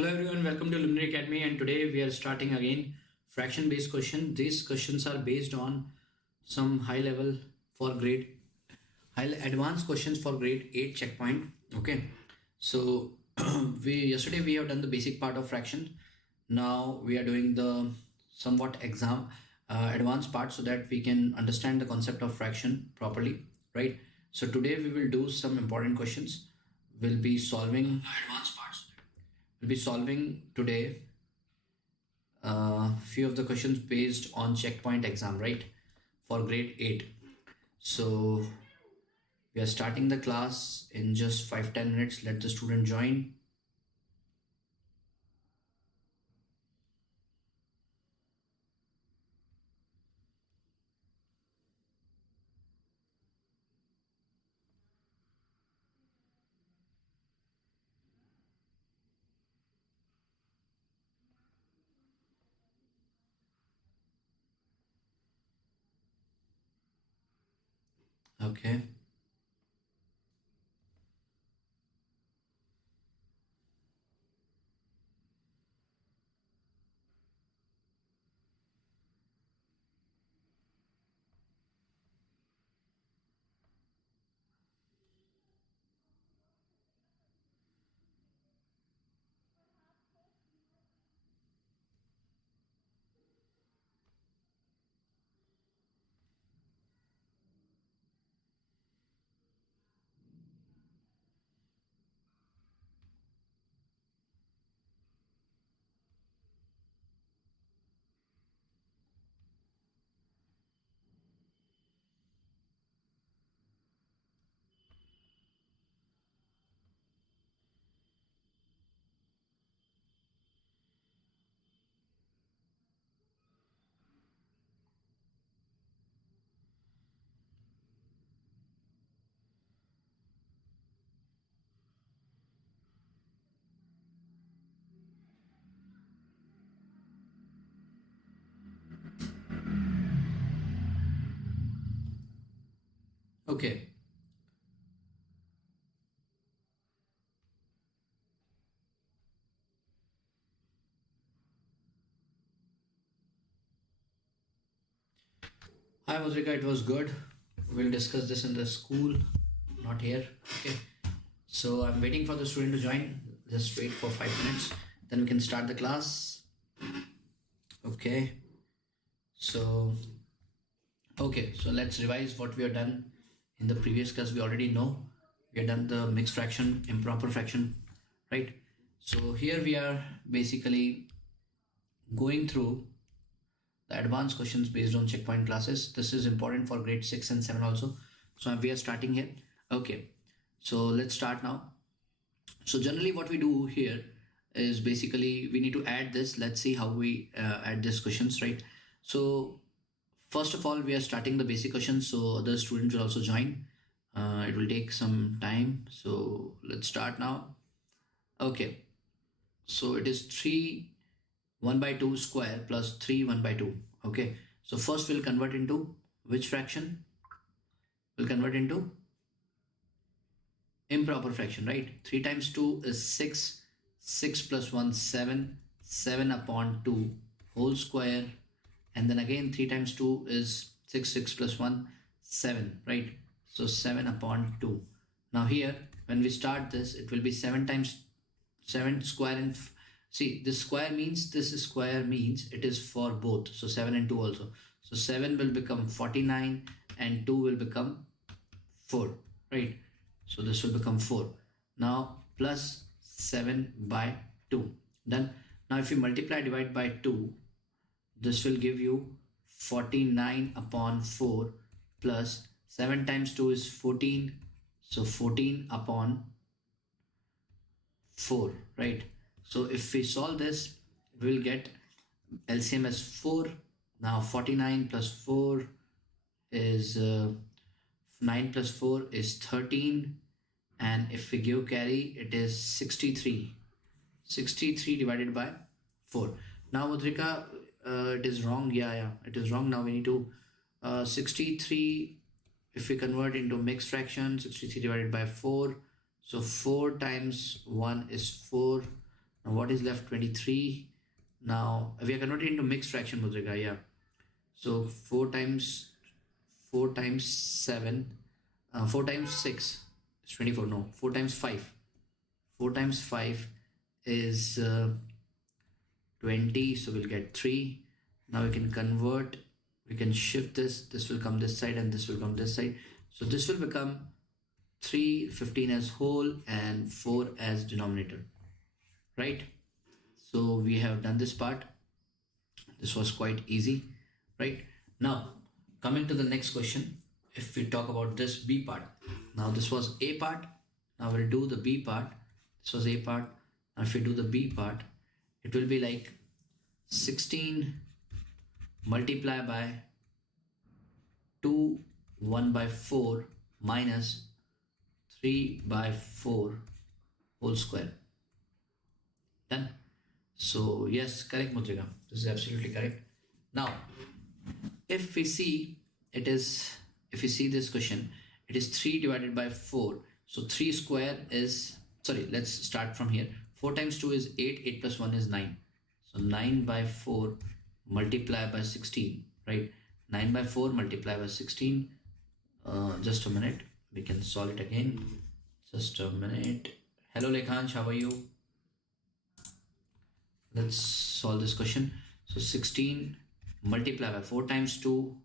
Hello everyone, welcome to Luminary Academy, and today we are starting again fraction based question. These questions are based on some high level for grade high advanced questions for grade 8 checkpoint. Okay, so we yesterday we have done the basic part of fraction. Now we are doing the somewhat exam advanced part so that we can understand the concept of fraction properly, right? So today we will do some important questions. We'll be solving advanced parts. We'll be solving today few of the questions based on checkpoint exam, right, for grade 8. So we are starting the class in just 5-10 minutes. Let the student join. Okay. Okay. Hi Muzrika, it was good. We'll discuss this in the school, not here. Okay. So I'm waiting for the student to join. Just wait for 5 minutes. Then we can start the class. Okay. So so let's revise what we have done in the previous class. We already know we have done the mixed fraction, improper fraction, right? So here we are basically going through the advanced questions based on checkpoint classes. This is important for grade 6 and 7 also. So we are starting here. Okay, so let's start now. So generally what we do here is basically we need to add this. Let's see how we add these questions, right? So first of all, we are starting the basic questions, so other students will also join. It will take some time, so let's start now. Okay, so it is 3 1 by 2 square plus 3 1 by 2. Okay, so first we'll convert into which fraction? We'll convert into improper fraction, right? 3 times 2 is 6, 6 plus 1 7, 7 upon 2 whole square, and then again 3 times 2 is 6, 6 plus 1 7, right? So 7 upon 2. Now here when we start this, it will be 7 times 7 square, and see, this square means this square means it is for both, so 7 and 2 also. So 7 will become 49 and 2 will become 4, right? So this will become 4. Now plus 7 by 2. Done. Now if you multiply divide by 2, this will give you 49 upon 4 plus 7 times 2 is 14. So 14 upon 4, right? So if we solve this, we will get LCM as 4. Now 49 plus 4 is 9 plus 4 is 13, and if we give carry, it is 63. 63 divided by 4. Now Mudrika, it is wrong. Yeah, it is wrong. Now we need to 63, if we convert into mixed fraction, 63 divided by 4. So 4 times 1 is 4 Now what is left? 23. Now we are converting into mixed fraction, Mudrika. Yeah. So 4 times 7, 4 times 6 is 24. No, 4 times 5. 4 times 5 is 20. So we'll get 3. Now we can convert. We can shift this. This will come this side and this will come this side. So this will become 3, 15 as whole and 4 as denominator. Right? So we have done this part. This was quite easy. Right? Now, coming to the next question. If we talk about this B part. Now this was A part. Now we'll do the B part. This was A part. Now if we do the B part, it will be like 16 multiplied by 2 1 by 4 minus 3 by 4 whole square. Done. So yes, correct, Mudrika. This is absolutely correct. Now, if we see this question, it is 3 divided by 4. So 3 square is, sorry, let's start from here. 4 times 2 is 8. 8 plus 1 is 9. So 9 by 4 multiplied by 16, right? 9 by 4 multiplied by 16. Just a minute. We can solve it again. Just a minute. Hello, Lekhansh. How are you? Let's solve this question. So 16 multiplied by 4 times 2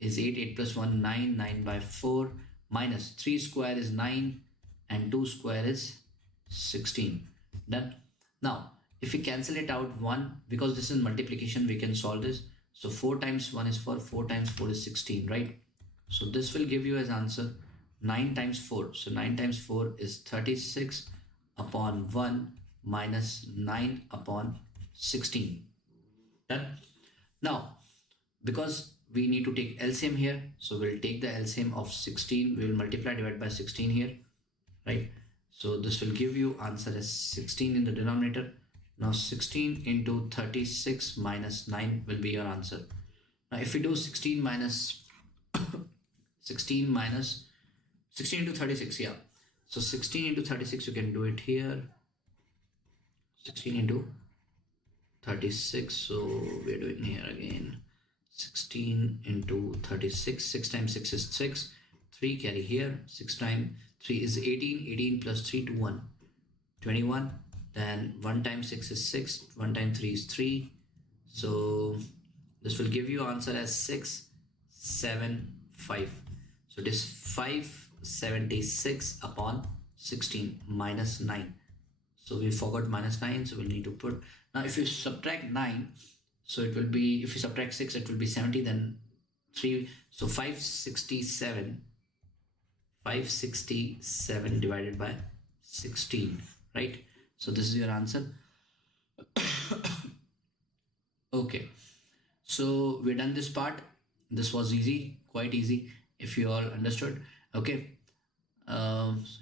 is 8. 8 plus 1, 9. 9 by 4 minus 3 square is 9 and 2 square is 16. Done. Now, if we cancel it out 1, because this is multiplication, we can solve this. So 4 times 1 is 4. 4 times 4 is 16, right? So this will give you as answer 9 times 4. So 9 times 4 is 36 upon 1 minus 9 upon 16. Done. Now, because we need to take LCM here, so we'll take the LCM of 16. We will multiply divide by 16 here, right? So this will give you answer as 16 in the denominator. Now 16 into 36 minus 9 will be your answer. Now if we do 16 minus 16 into 36, yeah. So 16 into 36, you can do it here. 16 into 36, so we're doing here again. 16 into 36, 6 times 6 is 6. 3 carry here. 6 times 3 is 18. 18 plus 3 to 1. 21. Then 1 times 6 is 6. 1 times 3 is 3. So this will give you answer as 675. So it is 576 upon 16 minus 9. So we forgot minus 9, so we'll need to put. Now if you subtract 9, so it will be, if you subtract 6, it will be 70, then 3. So 567 divided by 16, right? So this is your answer. Okay, so we're done this part. This was easy, quite easy, if you all understood. Okay,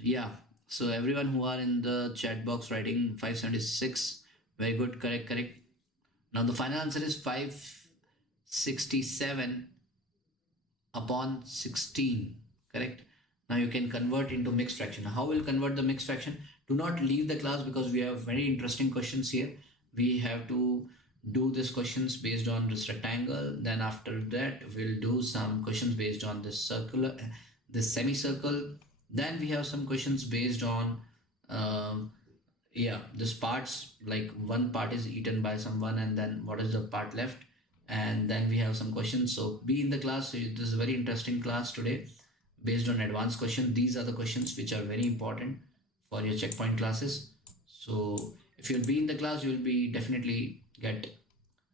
yeah, so everyone who are in the chat box writing 576, very good, correct. Now the final answer is 567 upon 16, correct? Now you can convert into mixed fraction. How will convert the mixed fraction? Do not leave the class because we have very interesting questions here. We have to do these questions based on this rectangle. Then after that, we'll do some questions based on this circular, this semicircle. Then we have some questions based on, this parts, like one part is eaten by someone and then what is the part left. And then we have some questions. So be in the class. So this is a very interesting class today based on advanced question. These are the questions which are very important for your checkpoint classes. So if you'll be in the class, you will be definitely get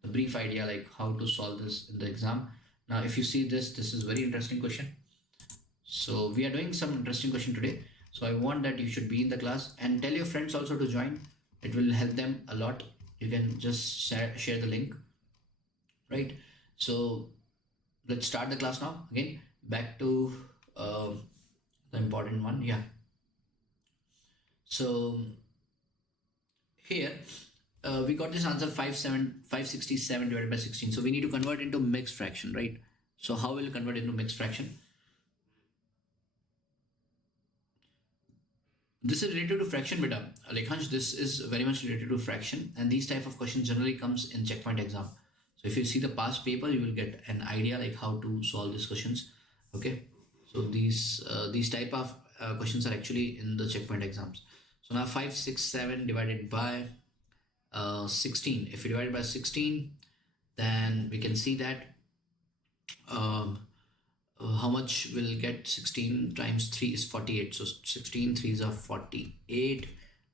a brief idea like how to solve this in the exam. Now if you see this is very interesting question. So we are doing some interesting question today. So I want that you should be in the class and tell your friends also to join. It will help them a lot. You can just share the link, right? So let's start the class now. Again, back to the important one. Yeah. So here we got this answer 567 divided by 16. So we need to convert into mixed fraction, right? So how will you convert into mixed fraction? This is related to fraction, beta. Lekhansh, this is very much related to fraction, and these type of questions generally comes in checkpoint exam. So if you see the past paper, you will get an idea like how to solve these questions. Okay, so these type of questions are actually in the checkpoint exams. So now 5, 6, 7 divided by 16. If you divide by 16, then we can see that um, how much will get 16 times 3 is 48. So 16 threes are 48.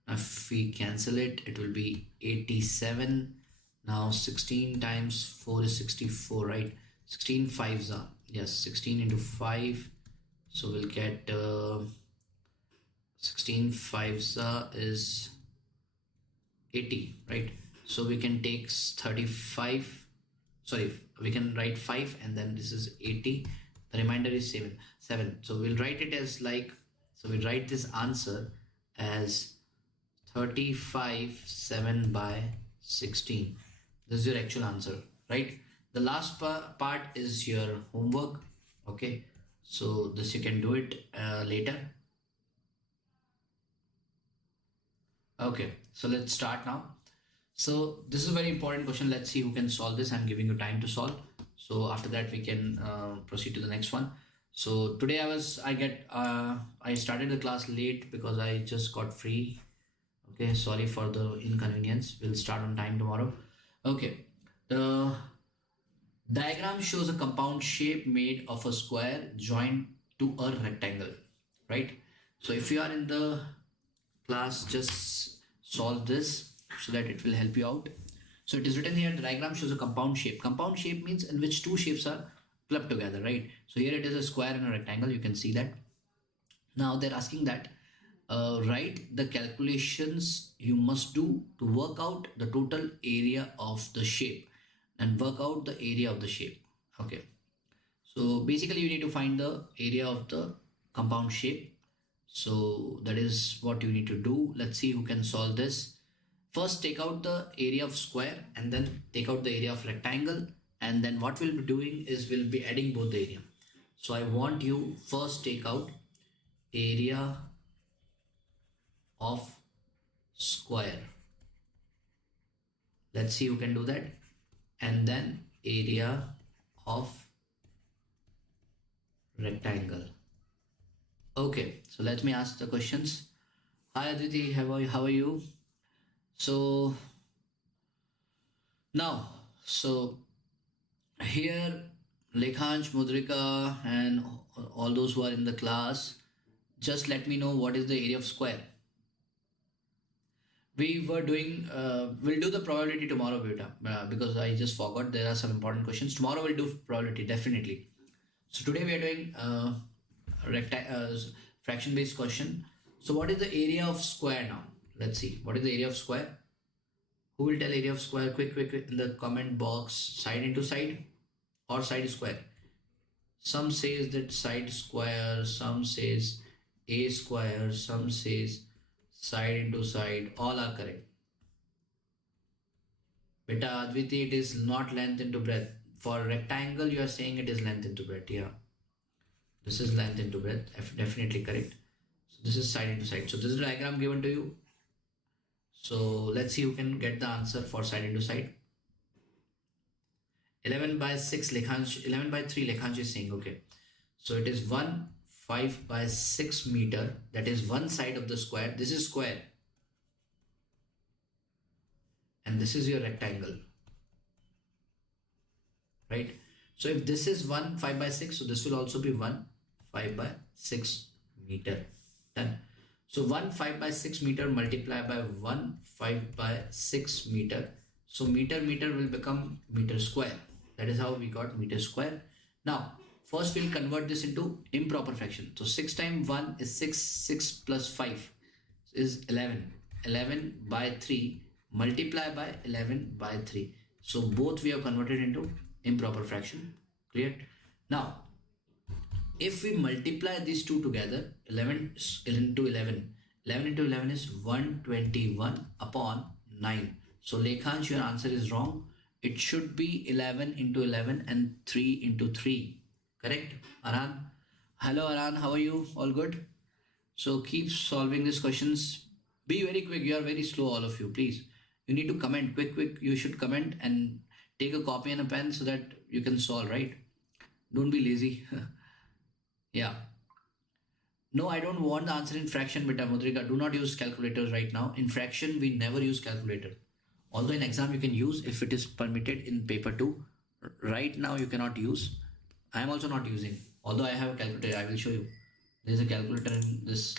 Now if we cancel it, it will be 87. Now 16 times 4 is 64, right? 16 fives are, yes, 16 into 5. So we'll get 16 fives is 80, right? So we can take 35, sorry, we can write 5 and then this is 80. The remainder is 7. So we'll write it as like, so we'll write this answer as 35 7 by 16. This is your actual answer, right? The last part is your homework. Okay, so this you can do it later. Okay, so let's start now. So this is a very important question. Let's see who can solve this. I'm giving you time to solve. So after that we can proceed to the next one. So today I started the class late because I just got free. Okay, sorry for the inconvenience. We'll start on time tomorrow. Okay, the diagram shows a compound shape made of a square joined to a rectangle, right? So if you are in the class, just solve this so that it will help you out. So it is written here, the diagram shows a compound shape. Compound shape means in which two shapes are clubbed together, right? So here it is a square and a rectangle, you can see that. Now they're asking that write the calculations you must do to work out the total area of the shape and work out the area of the shape. Okay, so basically you need to find the area of the compound shape. So that is what you need to do. Let's see who can solve this. First take out the area of square and then take out the area of rectangle, and then what we'll be doing is we'll be adding both the area. So I want you first take out area of square. Let's see who can do that. And then area of rectangle. Okay, so let me ask the questions. Hi Aditi, how are you? So now, so here Lekhansh, Mudrika and all those who are in the class, just let me know what is the area of square. We were doing, we'll do the probability tomorrow, beta, because I just forgot there are some important questions. Tomorrow we'll do probability, definitely. So today we are doing fraction based question. So what is the area of square now? Let's see. What is the area of square? Who will tell area of square? Quick in the comment box. Side into side or side square? Some says that side square, some says a square, some says side into side. All are correct. Beta Adviti, it is not length into breadth. For rectangle, you are saying it is length into breadth. Yeah. This is length into breadth. Definitely correct. So this is side into side. So this is the diagram given to you. So let's see who can get the answer for side into side. 11 by 6 Lekhansh, 11 by 3 Lekhansh is saying, okay. So it is 5 by 6 meter. That is one side of the square. This is square. And this is your rectangle. Right? So if this is 5 by 6, so this will also be 5 by 6 meter. Done. So 5 by 6 meter multiplied by 5 by 6 meter. So meter will become meter square. That is how we got meter square. Now, first we'll convert this into improper fraction. So 6 times 1 is 6. 6 plus 5 is 11. 11 by 3 multiplied by 11 by 3. So both we have converted into improper fraction. Clear? Now, if we multiply these two together, 11 into 11. 11 into 11 is 121 upon 9. So Lekhansh, your answer is wrong. It should be 11 into 11 and 3 into 3. Correct? Aran? Hello Aran, how are you? All good? So keep solving these questions. Be very quick. You are very slow, all of you. Please, you need to comment quick. You should comment and take a copy and a pen so that you can solve. Right? Don't be lazy. Yeah. No, I don't want the answer in fraction, beta Mudrika. Do not use calculators right now. In fraction, we never use calculator. Although in exam you can use if it is permitted in paper 2. Right now you cannot use. I am also not using. Although I have a calculator, I will show you. There is a calculator in this.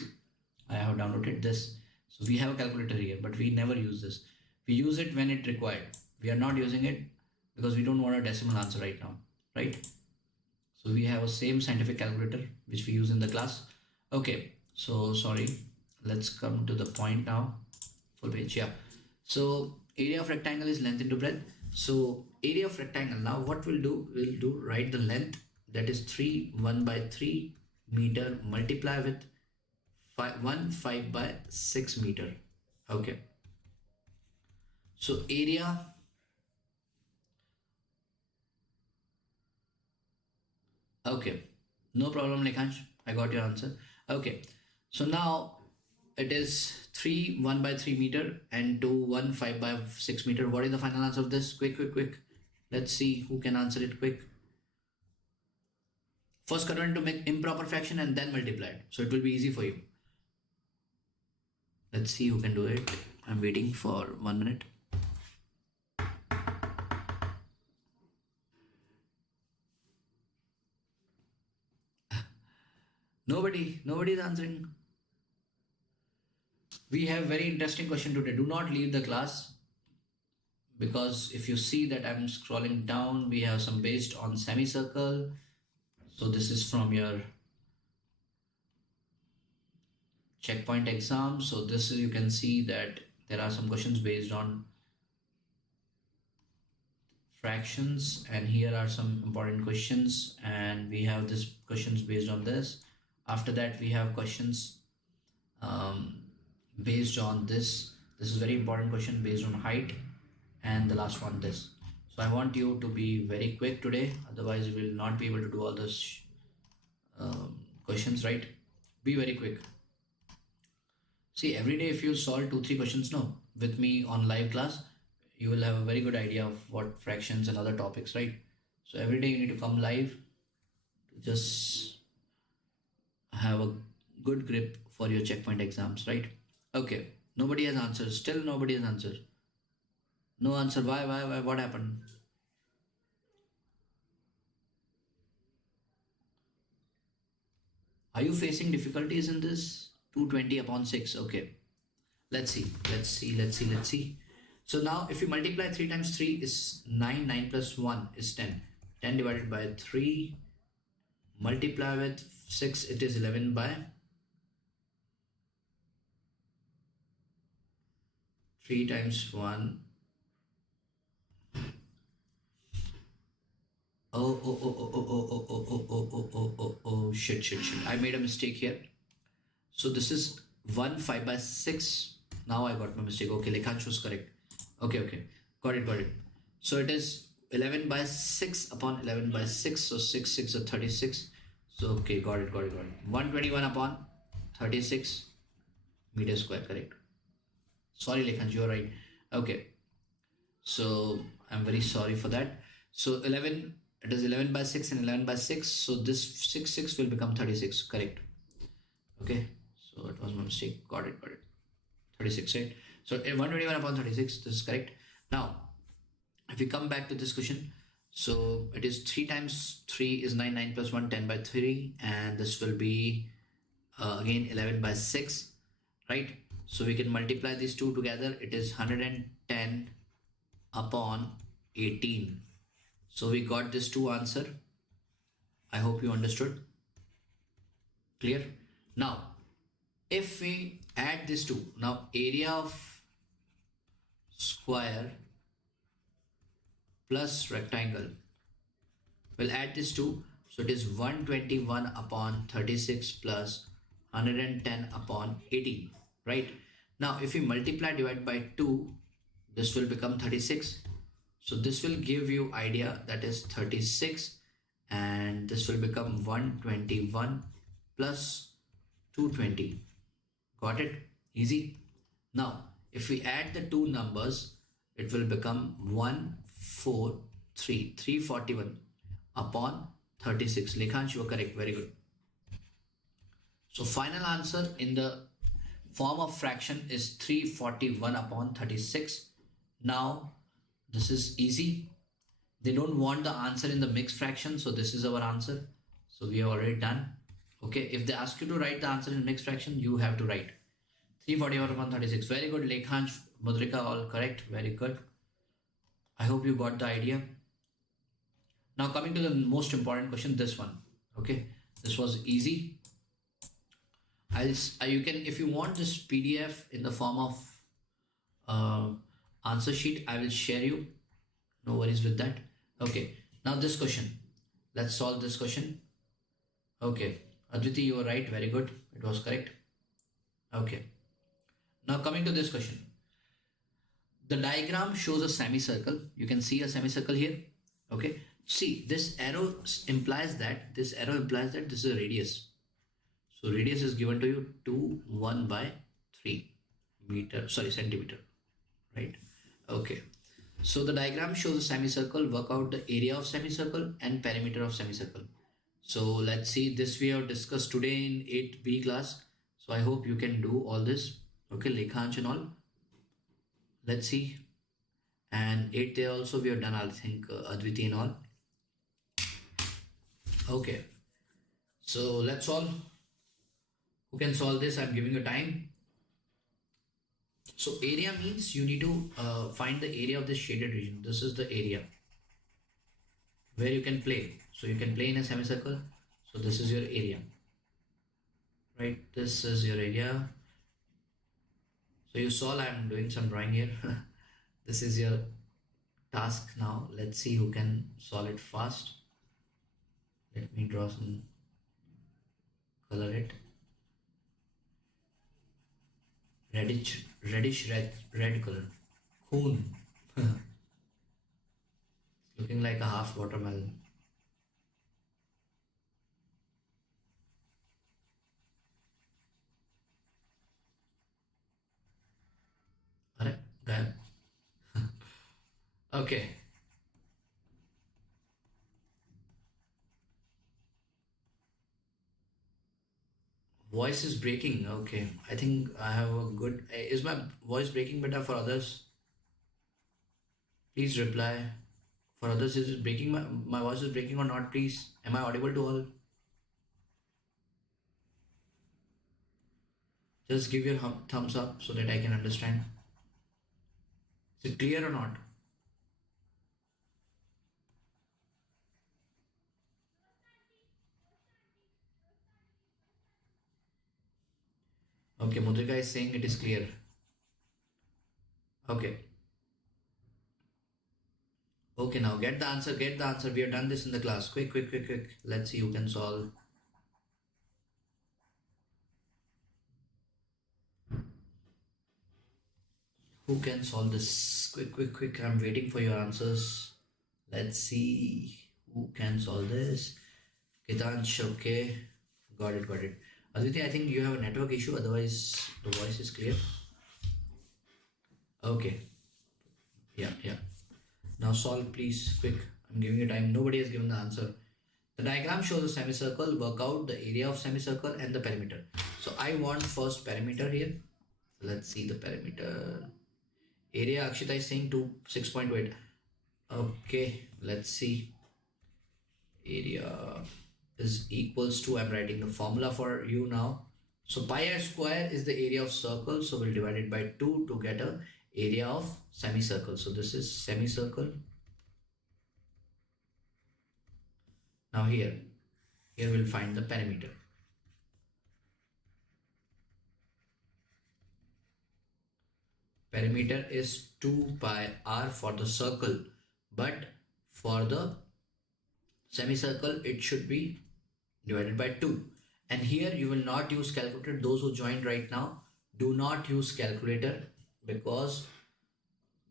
I have downloaded this. So we have a calculator here, but we never use this. We use it when it required. We are not using it because we don't want a decimal answer right now, right? So we have a same scientific calculator which we use in the class. Okay, so sorry. Let's come to the point now. Full page, yeah. So area of rectangle is length into breadth. So area of rectangle, now what we'll do, write the length, that is 1/3 meter, multiply with 5 by 6 meter. Okay. So area, okay, no problem Lekhansh, I got your answer. Okay, so now it is 1/3 meter and 5 by 6 meter. What is the final answer of this? Quick. Let's see who can answer it quick. First convert to make improper fraction and then multiply it. So it will be easy for you. Let's see who can do it. I'm waiting for 1 minute. Nobody is answering. We have very interesting question today. Do not leave the class, because if you see that I'm scrolling down, we have some based on semicircle. So this is from your checkpoint exam. So this is, you can see that there are some questions based on fractions, and here are some important questions, and we have this questions based on this. After that we have questions based on this. This is very important question based on height, and the last one this. So I want you to be very quick today, otherwise we will not be able to do all this questions, right? Be very quick. See, every day if you solve 2-3 questions with me on live class, you will have a very good idea of what fractions and other topics, right? So every day you need to come live to just have a good grip for your checkpoint exams, right? Okay, nobody has answered. Still nobody has answered. No answer. Why? What happened? Are you facing difficulties in this? 220 upon 6. Okay. Let's see. So now if you multiply 3 times 3 is 9. 9 plus 1 is 10. 10 divided by 3. Multiply with 6, it is 11 by 3 times 1. Oh, shit. I made a mistake here. So this is 1 5 by 6. Now I got my mistake. Okay, Lekhansh was correct. Okay. Got it. So it is 11 by 6 upon 11 by 6. So 6 are 36. So okay, got it. 121 upon 36 meter square, correct? Sorry Lekhansh, you are right. Okay. So I'm very sorry for that. So 11, it is 11 by 6 and 11 by 6. So this 6 will become 36, correct? Okay. So it was my mistake. Got it. 36, right? So 121 upon 36, this is correct. Now, if we come back to this question, so it is 3 times 3 is 9. 9 plus 1, 10 by 3. And this will be again 11 by 6, right? So we can multiply these two together. It is 110 upon 18. So we got this two answer. I hope you understood. Clear? Now, if we add these two, now area of square plus rectangle, we'll add these two. So it is 121 upon 36 plus 110 upon 18, right? Now if we multiply divide by 2, this will become 36. So this will give you idea, that is 36, and this will become 121 plus 220. Got it? Easy. Now, if we add the two numbers, it will become 143, 341 upon 36. Lekhansh, you are correct. Very good. So final answer in the form of fraction is 341 upon 36. Now, this is easy. They don't want the answer in the mixed fraction, so this is our answer. So we have already done. Okay, if they ask you to write the answer in mixed fraction, you have to write 341 upon 36. Very good, Lekhansh, Mudrika, all correct. Very good. I hope you got the idea. Now coming to the most important question, this one. Okay, this was easy. You can, if you want this PDF in the form of answer sheet, I will share you. No worries with that. Okay, now this question. Let's solve this question. Okay, Adviti, you were right. Very good. It was correct. Okay. Now coming to this question. The diagram shows a semicircle. You can see a semicircle here. Okay. See, this arrow implies that this is a radius. So radius is given to you 2, 1 by 3 centimeter, right? Okay. So the diagram shows a semicircle. Work out the area of semicircle and perimeter of semicircle. So let's see, this we have discussed today in 8B class. So I hope you can do all this. Okay, Lekhansh and all. Let's see. And 8A also we have done, I think, Adviti and all. Okay. So let's solve. Who can solve this? I'm giving you time. So area means you need to find the area of this shaded region. This is the area where you can play. So you can play in a semicircle. So this is your area, right? This is your area. So you saw I'm doing some drawing here. This is your task now. Let's see who can solve it fast. Let me draw some, color it. Reddish red color. Coon. It's looking like a half watermelon. Okay. Voice is breaking. Okay. I think I have a good. Is my voice breaking better for others? Please reply. For others, is it breaking? My voice is breaking or not? Please. Am I audible to all? Just give your thumbs up so that I can understand. Is it clear or not? Okay, Mudrika is saying it is clear. Okay. Okay, now get the answer. Get the answer. We have done this in the class. Quick. Let's see who can solve. Who can solve this? Quick. I'm waiting for your answers. Let's see who can solve this. Kitansh, okay. Got it. Aditi, I think you have a network issue. Otherwise, the voice is clear. Okay. Yeah. Now solve, please. Quick. I'm giving you time. Nobody has given the answer. The diagram shows a semicircle. Work out the area of semicircle and the perimeter. So I want first perimeter here. Let's see the perimeter. Area, Akshita is saying 6.8. Okay, let's see. Area is equals to, I'm writing the formula for you now. So pi r square is the area of circle. So we'll divide it by 2 to get a area of semicircle. So this is semicircle. Now here we'll find the perimeter. Perimeter is 2 pi r for the circle, but for the semicircle it should be divided by 2. And here you will not use calculator. Those who joined right now, do not use calculator, because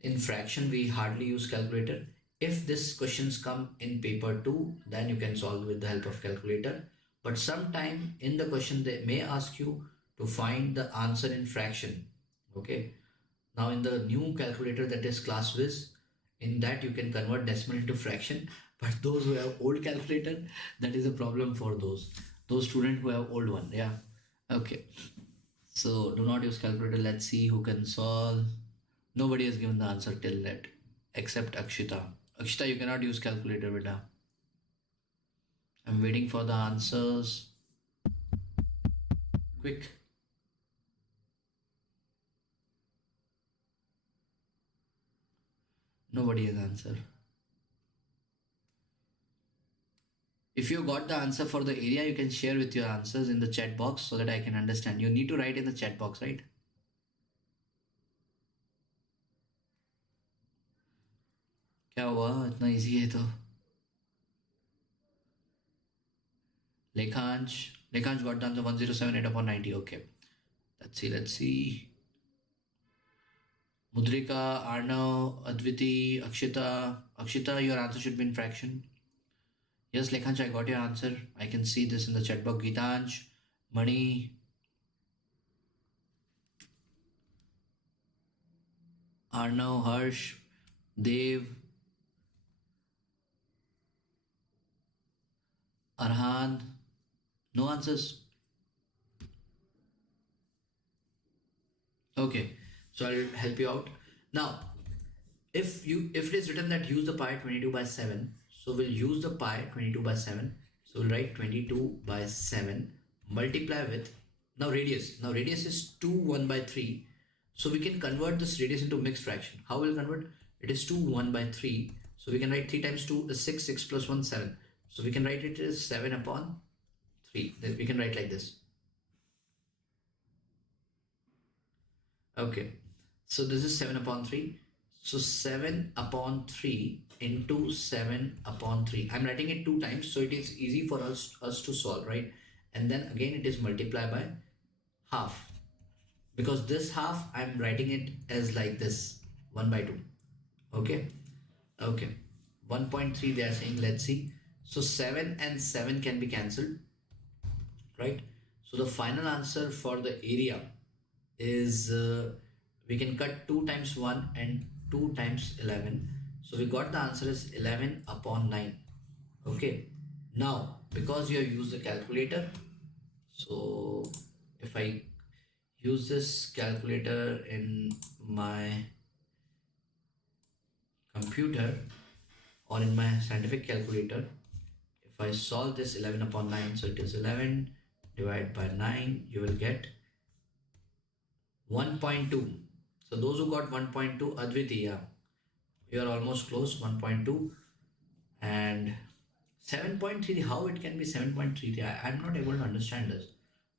in fraction we hardly use calculator. If this questions come in paper 2, then you can solve with the help of calculator. But sometime in the question they may ask you to find the answer in fraction. Okay. Now in the new calculator, that is ClassWiz, in that you can convert decimal into fraction. But those who have old calculator, that is a problem for those students who have old one. Yeah. Okay. So do not use calculator. Let's see who can solve. Nobody has given the answer till that, except Akshita. Akshita, you cannot use calculator, beta. I'm waiting for the answers. Quick. Nobody has answered. If you got the answer for the area, you can share with your answers in the chat box so that I can understand. You need to write in the chat box, right? क्या हुआ इतना easy है तो Lekhansh got the answer 1078 upon 90. Okay, let's see. Mudrika, Arnav, Adviti, Akshita, your answer should be in fraction. Yes, Lekhansh, I got your answer. I can see this in the chat box. Gitansh, Mani, Arnav, Harsh, Dev, Arhan. No answers. Okay, so I'll help you out. Now, if it is written that use the pi 22 by 7, so we'll use the pi 22 by 7. So we'll write 22 by 7 multiply with now radius is 2 1 by 3. So we can convert this radius into mixed fraction. How will convert? It is 2 1 by 3. So we can write 3 times 2 is 6, 6 plus 1 7. So we can write it as 7 upon 3. Then we can write like this. Okay, so this is 7 upon 3. So 7 upon 3 into 7 upon 3. I'm writing it 2 times, so it is easy for us to solve, right? And then again it is multiplied by half. Because this half, I'm writing it as like this, 1 by 2. Okay? Okay. 1.3 they are saying, let's see. So 7 and 7 can be cancelled, right? So the final answer for the area is we can cut 2 times 1 and 2 times 11. So we got the answer is 11 upon 9. Okay. Now, because you have used the calculator, so if I use this calculator in my computer or in my scientific calculator, if I solve this 11 upon 9, so it is 11 divided by 9, you will get 1.2. So those who got 1.2, Adviti, yeah, you are almost close, 1.2. And 7.3, how it can be 7.33? I'm not able to understand this.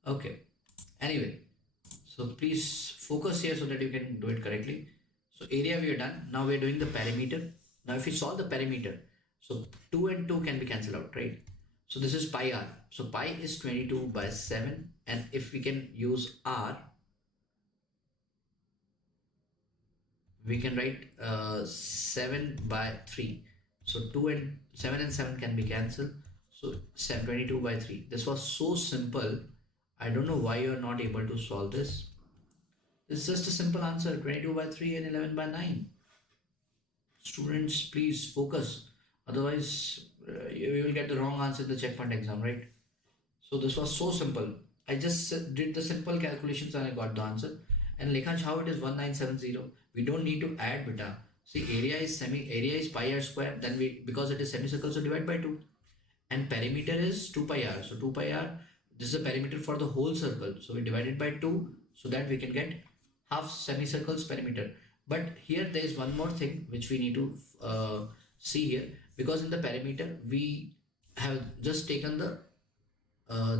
Okay, anyway, so please focus here so that you can do it correctly. So area we are done. Now we are doing the perimeter. Now if we solve the perimeter, so 2 and 2 can be cancelled out, right? So this is pi r. So pi is 22 by 7, and if we can use r, we can write 7 by 3. So 7 and 7 can be cancelled. So 22 by 3. This was so simple. I don't know why you are not able to solve this. It's just a simple answer, 22 by 3 and 11 by 9. Students, please focus. Otherwise, you will get the wrong answer in the checkpoint exam, right? So this was so simple. I just did the simple calculations and I got the answer. And Lekhansh, how it is 1970? We don't need to add beta. See, area is pi r square. Then because it is semicircle, so divide by 2. And perimeter is 2 pi r. So 2 pi r, this is a perimeter for the whole circle. So we divide it by 2 so that we can get half semicircle's perimeter. But here there is one more thing which we need to see here, because in the perimeter we have just taken the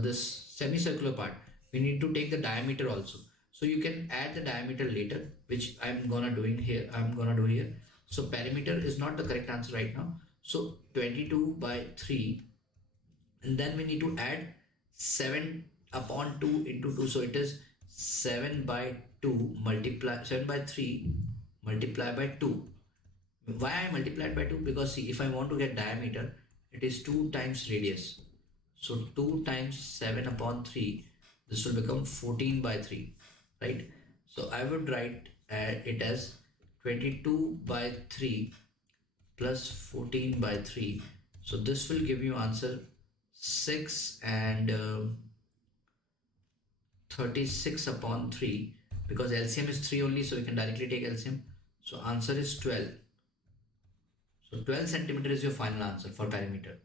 this semicircular part. We need to take the diameter also. So you can add the diameter later, which I'm gonna do here. So perimeter is not the correct answer right now. So 22 by 3, and then we need to add 7 upon 2 into 2. So it is 7 by 2 multiply 7 by 3 multiply by 2. Why I multiplied by 2? Because see, if I want to get diameter, it is 2 times radius. So 2 times 7 upon 3 This will become 14 by 3, right? So I would write it as 22 by 3 plus 14 by 3. So this will give you answer 6 and 36 upon 3, because LCM is 3 only, so we can directly take LCM. So answer is 12. So 12 centimeter is your final answer for perimeter,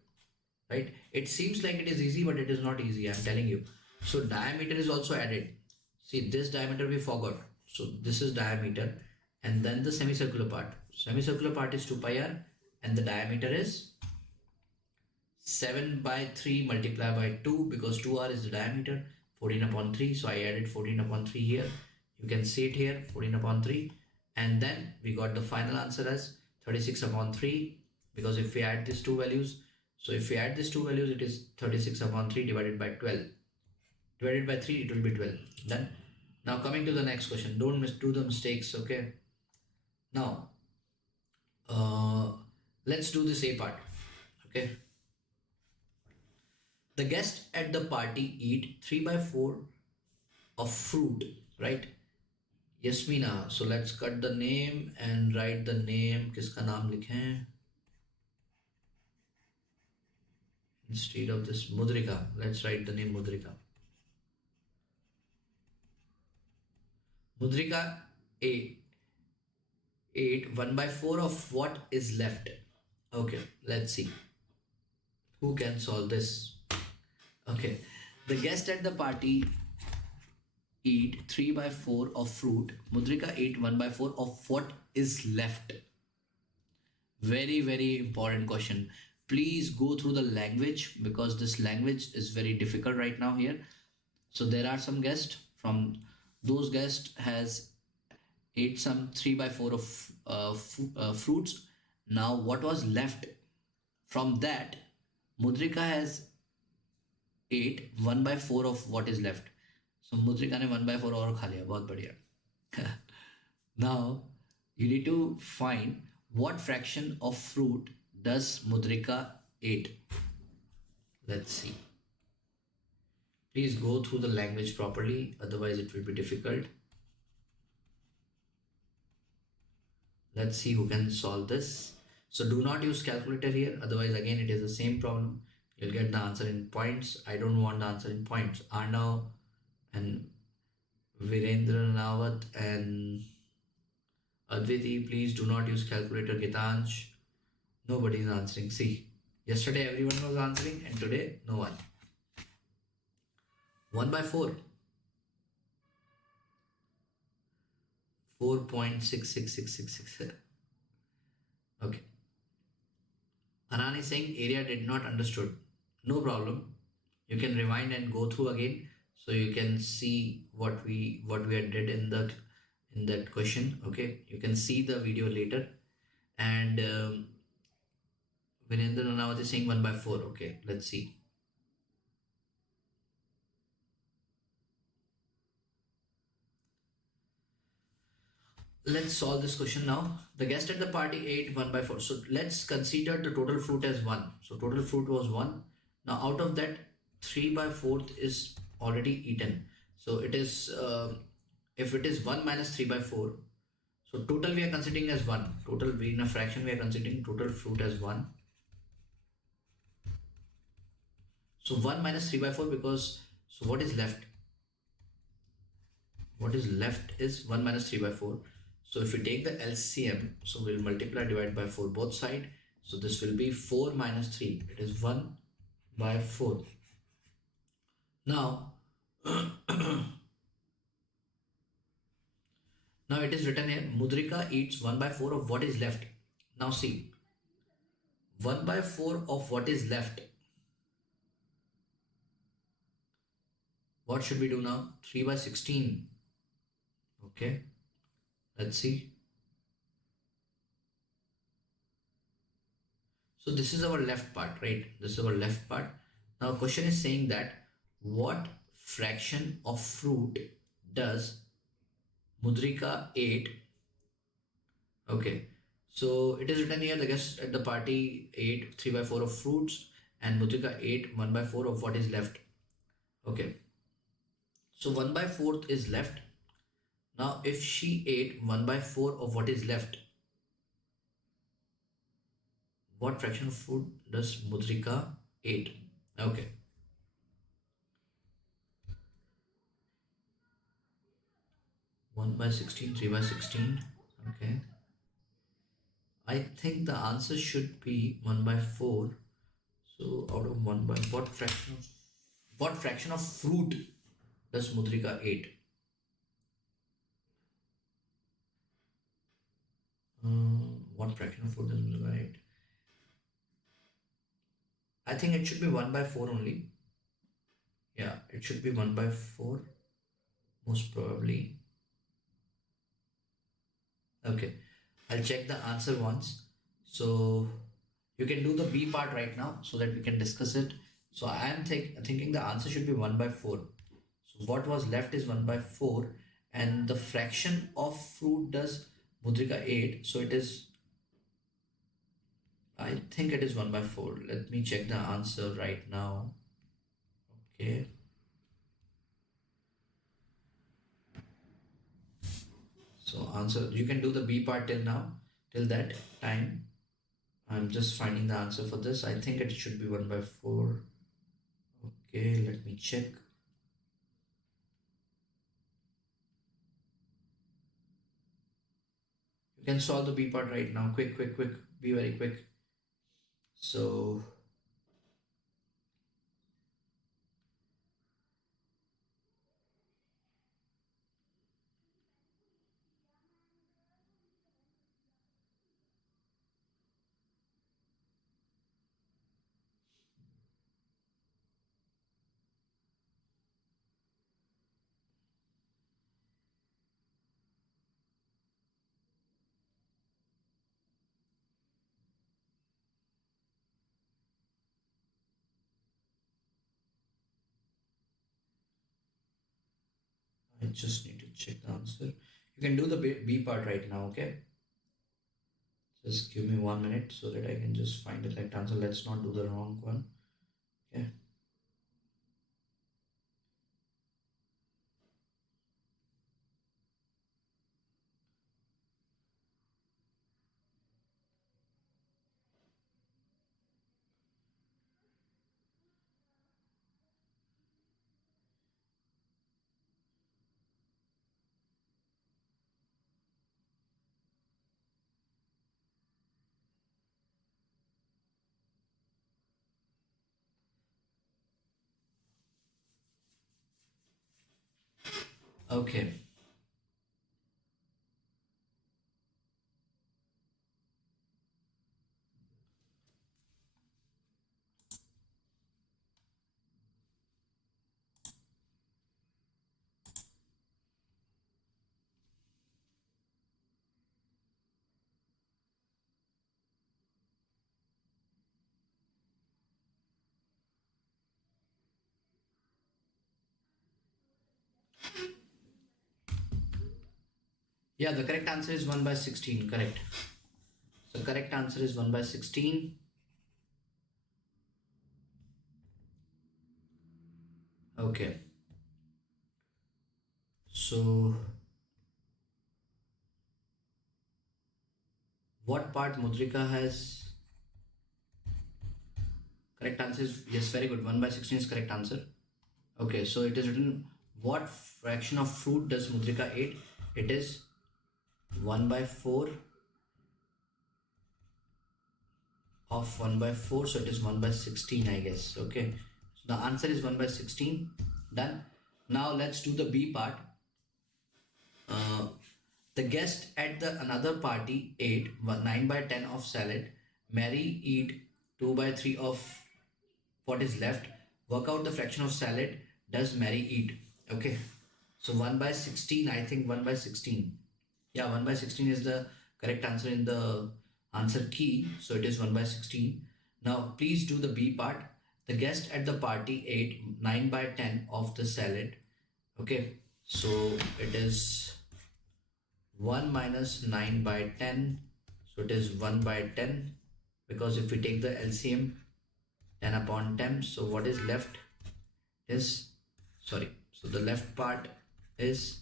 right? It seems like it is easy, but it is not easy, I'm telling you. So diameter is also added. See, this diameter we forgot. So this is diameter, and then the semicircular part. Semicircular part is 2 pi r, and the diameter is 7 by 3 multiplied by 2, because 2r is the diameter, 14 upon 3. So I added 14 upon 3 here. You can see it here, 14 upon 3. And then we got the final answer as 36 upon 3, because if we add these two values, so if we add these two values, it is 36 upon 3 divided by 12. Divided by 3, it will be 12. Done. Now coming to the next question. Don't do the mistakes, okay? Now, let's do this A part, okay? The guest at the party eat 3 by 4 of fruit, right? Yasmina. So let's cut the name and write the name. किसका नाम लिखें? Instead of this Mudrika, let's write the name Mudrika. Mudrika ate 1 by 4 of what is left. Okay, let's see. Who can solve this? Okay, the guest at the party eat 3 by 4 of fruit. Mudrika ate 1 by 4 of what is left. Very, very important question. Please go through the language, because this language is very difficult right now here. So there are some guests. From those guests has ate some 3 by 4 of fruits. Now what was left from that? Mudrika has ate 1 by 4 of what is left. So Mudrika ने 1 by 4 और खा लिया. बहुत बढ़िया. Now you need to find what fraction of fruit does Mudrika ate. Let's see. Please go through the language properly, otherwise it will be difficult. Let's see who can solve this. So do not use calculator here, otherwise again it is the same problem. You'll get the answer in points. I don't want the answer in points. Arnav and Virendra Nawat and Adviti, please do not use calculator. Gitansh, nobody is answering. See, yesterday everyone was answering and today no one. 1 by 4. 4.66666. Okay. Anani saying area did not understood. No problem. You can rewind and go through again, so you can see what we had did in that question. Okay, you can see the video later. And Virendra Nanawat is saying 1 by 4. Okay, let's see. Let's solve this question now. The guest at the party ate 1 by 4. So let's consider the total fruit as 1. So total fruit was 1. Now out of that, 3 by 4th is already eaten. So it is, if it is 1 minus 3 by 4. So total we are considering as 1. Total in a fraction we are considering total fruit as 1. So 1 minus 3 by 4, because, so what is left? What is left is 1 minus 3 by 4. So if we take the LCM, so we'll multiply divide by 4 both sides. So this will be 4 minus 3. It is 1 by 4. Now, now it is written here, Mudrika eats 1 by 4 of what is left. Now see, 1 by 4 of what is left. What should we do now? 3 by 16. Okay. Let's see. So this is our left part, right? This is our left part. Now question is saying that what fraction of fruit does Mudrika ate? Okay. So it is written here, the guest at the party ate 3 by 4 of fruits and Mudrika ate 1 by 4 of what is left. Okay. So 1 by 4th is left. Now if she ate 1 by 4 of what is left, what fraction of food does Mudrika ate? Okay. 1 by 16, 3 by 16. Okay. I think the answer should be 1 by 4. So out of 1 by what fraction of fruit does Mudrika ate? What fraction of fruit does Mudrika ate? I think it should be 1 by 4 only. Yeah, it should be 1 by 4 most probably. Okay, I'll check the answer once. So you can do the B part right now so that we can discuss it. So I am thinking the answer should be 1 by 4. So what was left is 1 by 4, and the fraction of fruit does Mudrika ate. So it is, I think it is 1 by 4. Let me check the answer right now. Okay. So answer, you can do the B part till now, till that time. I'm just finding the answer for this. I think it should be 1 by 4. Okay, let me check. You can solve the B part right now. Quick, quick, quick. Be very quick. So, I just need to check the answer. You can do the B part right now, okay? Just give me 1 minute so that I can just find the correct answer. Let's not do the wrong one. Okay. Okay. Yeah, the correct answer is 1 by 16. Correct. The correct answer is 1 by 16. Okay. So, what part Mudrika has? Correct answer is yes, very good. 1 by 16 is correct answer. Okay, so it is written, what fraction of fruit does Mudrika eat? It is 1 by 4 of 1 by 4, so it is 1 by 16, I guess. Okay, so the answer is 1 by 16. Done. Now let's do the B part. Uh, the guest at the another party ate 9 by 10 of salad. Mary eat 2 by 3 of what is left. Work out the fraction of salad does Mary eat. Okay, so 1 by 16, I think 1 by 16. Yeah, 1 by 16 is the correct answer in the answer key. So it is 1 by 16. Now please do the B part. The guest at the party ate 9 by 10 of the salad. Okay, so it is 1 minus 9 by 10. So it is 1 by 10, because if we take the LCM, 10 upon 10. So what is left is, sorry, So the left part is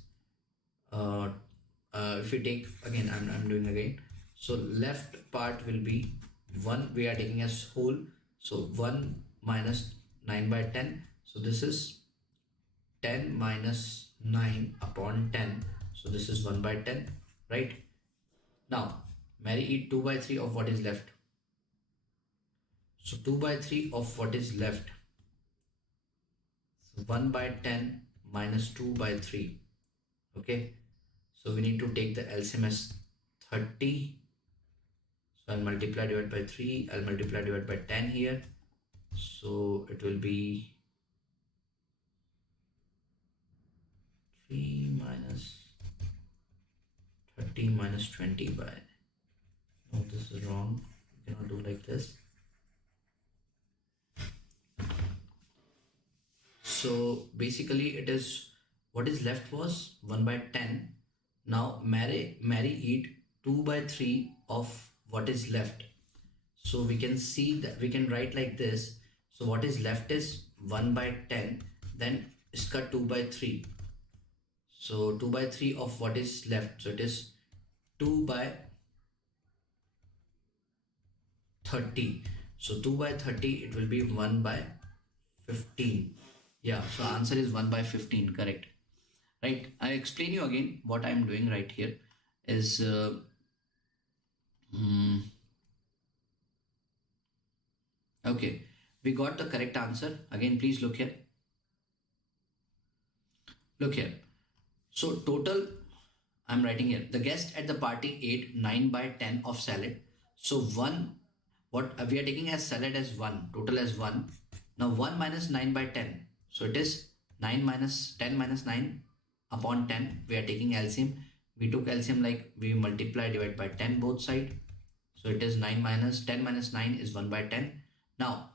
if we take again, I'm doing again. So left part will be 1, we are taking as whole. So 1 minus 9 by 10. So this is 10 minus 9 upon 10. So this is 1 by 10, right? Now, Mary eat 2 by 3 of what is left. So 2 by 3 of what is left. So 1 by 10 minus 2 by 3. Okay. So we need to take the LCM as 30. So I'll multiply divided by 3. I'll multiply divided by 10 here. So it will be 3 minus 30 minus 20 by, no, this is wrong, you cannot do like this. So basically it is, what is left was 1 by 10. Now Mary eat 2 by 3 of what is left. So we can see that we can write like this. So what is left is 1 by 10, then iska 2 by 3. So 2 by 3 of what is left. So it is 2 by 30. So 2 by 30, it will be 1 by 15. Yeah, so answer is 1 by 15, correct. Right, I explain you again what I'm doing right here is okay, we got the correct answer. Again, please look here. Look here. So total, I'm writing here, the guest at the party ate 9 by 10 of salad. So 1, what we are taking as salad as 1, total as 1. Now 1 minus 9 by 10. So it is 9 minus 10 minus 9 upon 10. We are taking LCM. We took LCM like we multiply divide by 10 both side. So it is 9 minus 10 minus 9 is 1 by 10. Now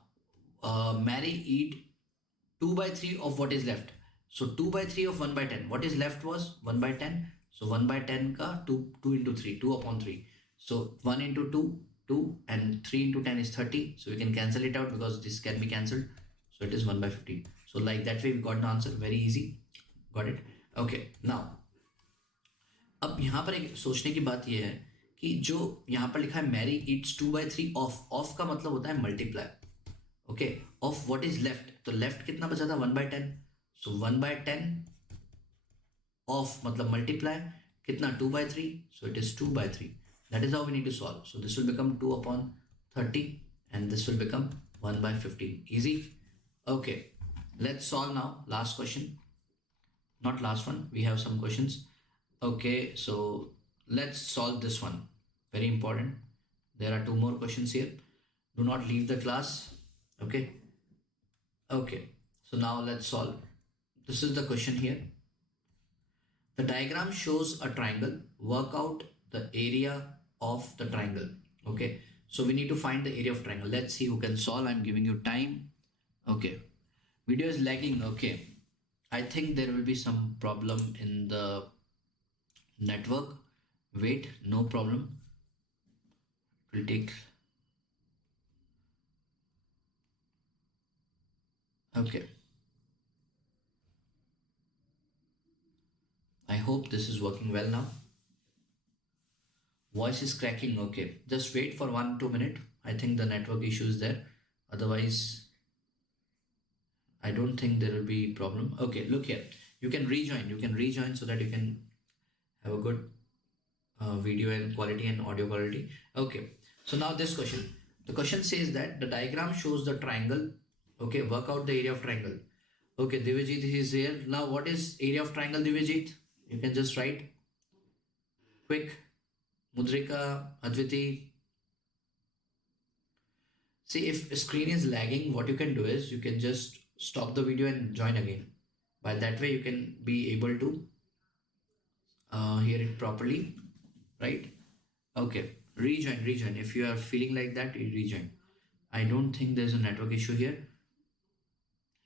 Mary eat 2 by 3 of what is left. So 2 by 3 of 1 by 10. What is left was 1 by 10. So 1 by 10 ka 2 into 3, 2 upon 3. So 1 into 2, 2, and 3 into 10 is 30. So we can cancel it out because this can be cancelled. So it is 1 by 15. So like that way we got the answer. Very easy. Got it? Okay. Now, अब यहाँ पर एक सोचने की बात यह है कि जो यहाँ पर लिखा है मैरी ईट्स 2 by 3 ऑफ का मतलब होता है multiply. Okay, of what is left. तो लेफ्ट कितना बचा था 1 by 10. सो 1 by 10 ऑफ मतलब मल्टीप्लाई कितना 2 by 3. So it is 2 by 3. That is how we need to solve. So this will become 2 upon 30 and this will become 1 by 15. Easy. Okay, let's solve now. Last question, not last one, we have some questions. Okay, so let's solve this one. Very important. There are 2 more questions here. Do not leave the class. Okay. Okay, so now let's solve. This is the question here. The diagram shows a triangle. Work out the area of the triangle. Okay, so we need to find the area of triangle. Let's see who can solve. I'm giving you time. Okay, video is lagging. Okay, I think there will be some problem in the network. Wait, no problem. It will take. Okay, I hope this is working well now. Voice is cracking. Okay, just wait for 1-2 minutes. I think the network issue is there. Otherwise, I don't think there will be problem. Okay, look here. You can rejoin. You can rejoin so that you can have a good video and quality and audio quality. Okay, so now this question. The question says that the diagram shows the triangle. Okay, work out the area of triangle. Okay, Divijit is here. Now what is area of triangle, Divijit? You can just write. Quick. Mudrika, Adviti. See, if screen is lagging, what you can do is you can just stop the video and join again. By that way you can be able to hear it properly, right? Okay, rejoin. If you are feeling like that, you rejoin. I don't think there's a network issue here.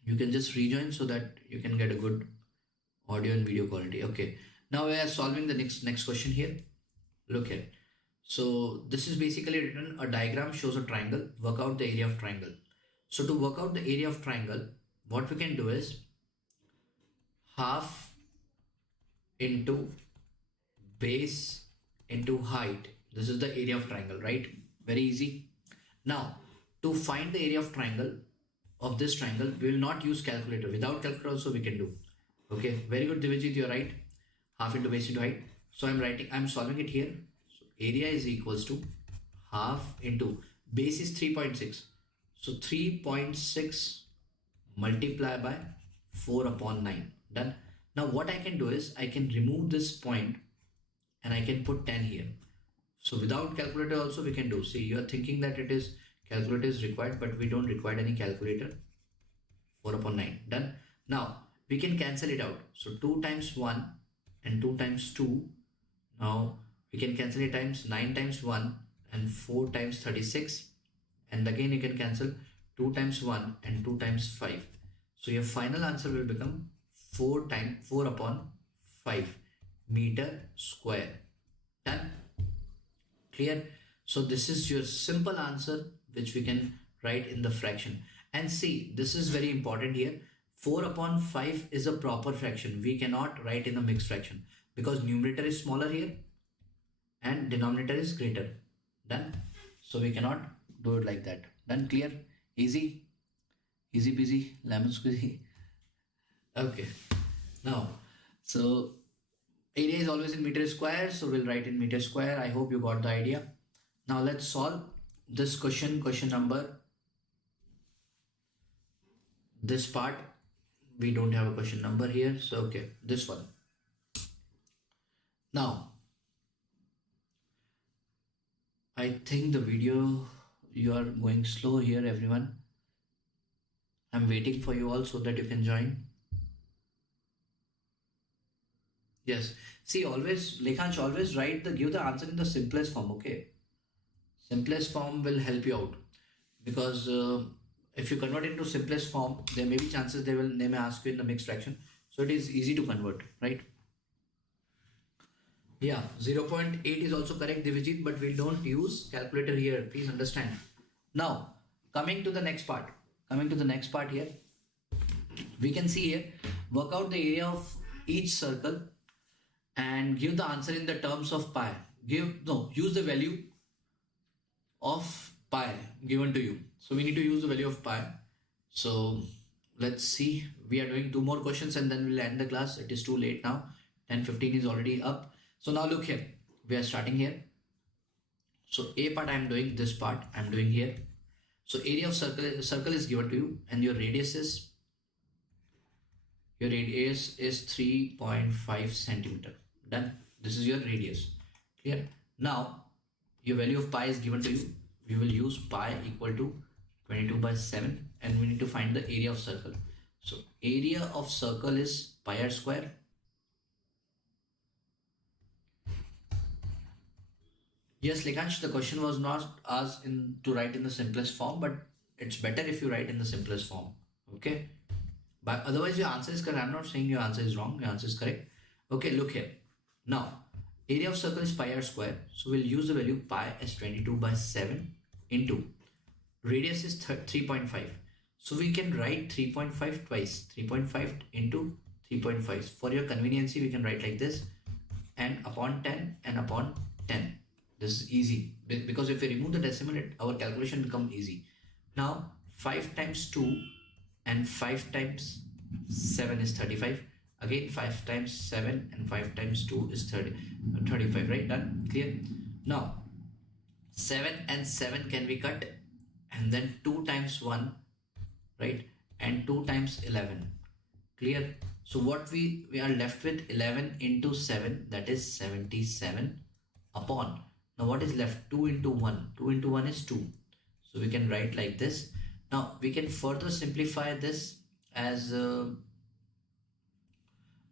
You can just rejoin so that you can get a good audio and video quality. Okay, now we are solving the next question here. Look here. So this is basically written, a diagram shows a triangle. Work out the area of triangle. So to work out the area of triangle, what we can do is, half into base into height. This is the area of triangle, right? Very easy. Now, to find the area of triangle, of this triangle, we will not use calculator. Without calculator also we can do. Okay, very good, Divijit, you're right. Half into base into height. So I'm solving it here. So area is equals to half into base is 3.6. So 3.6 multiply by 4 upon 9. Done. Now what I can do is I can remove this point and I can put 10 here. So without calculator also we can do. See, you are thinking that it is calculator is required, but we don't require any calculator. 4 upon 9. Done. Now we can cancel it out. So 2 times 1 and 2 times 2. Now we can cancel it times 9 times 1 and 4 times 36. And again you can cancel 2 times 1 and 2 times 5. So your final answer will become 4 upon 5 meter square. Done. Clear? So this is your simple answer which we can write in the fraction. And see, this is very important here. 4 upon 5 is a proper fraction. We cannot write in a mixed fraction because numerator is smaller here and denominator is greater. Done. So we cannot do it like that. Done. Clear? Easy? Easy peasy, lemon squeezy. Okay. Now, so area is always in meter square, so we'll write in meter square. I hope you got the idea. Now let's solve this question number. This part, we don't have a question number here, so okay, this one. Now, I think the video, you are going slow here, everyone. I'm waiting for you all so that you can join. Yes. See, always, Lekhansh, always give the answer in the simplest form, okay? Simplest form will help you out because if you convert it into simplest form, there may be chances they may ask you in the mixed fraction. So it is easy to convert, right? Yeah, 0.8 is also correct, Divijit, but we don't use calculator here. Please understand. Now, coming to the next part. Here, we can see here, work out the area of each circle and give the answer in the terms of pi. Use the value of pi given to you. So we need to use the value of pi. So let's see. We are doing 2 more questions and then we'll end the class. It is too late now. 10:15 is already up. So now look here. We are starting here. So A part I am doing, this part I am doing here. So area of circle is given to you and your radius is 3.5 centimeter. Done. This is your radius. Clear? Now your value of pi is given to you. We will use pi equal to 22 by 7 and we need to find the area of circle. So area of circle is pi r square. Yes, Lekhansh, the question was not asked to write in the simplest form, but it's better if you write in the simplest form. Okay? But otherwise your answer is correct. I'm not saying your answer is wrong. Your answer is correct. Okay, look here. Now, area of circle is pi r square. So we'll use the value pi as 22 by 7 into radius is 3.5. So we can write 3.5 twice. 3.5 into 3.5. For your convenience, we can write like this and upon 10 and upon 10. This is easy because if we remove the decimal, our calculation becomes easy. Now 5 times 2 and 5 times 7 is 35. Again 5 times 7 and 5 times 2 is 35, right? Done. Clear? Now 7 and 7 can be cut and then 2 times 1, right? And 2 times 11. Clear? So what we are left with 11 into 7, that is 77 upon. Now what is left? 2 into 1. 2 into 1 is 2. So we can write like this. Now we can further simplify this as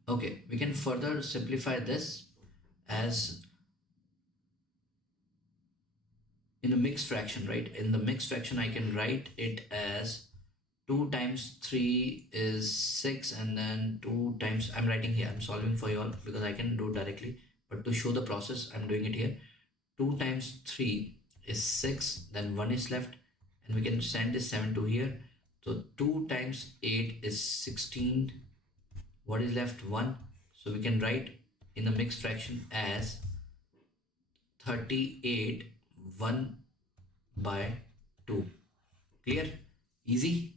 we can further simplify this as in the mixed fraction, right? In the mixed fraction I can write it as 2 times 3 is 6 and then 2 times, I'm writing here, I'm solving for you all because I can do it directly, but to show the process I'm doing it here. 2 times 3 is 6, then 1 is left and we can send this 7 to here. So 2 times 8 is 16, What is left? 1. So we can write in the mixed fraction as 38 1 by 2. Clear? Easy?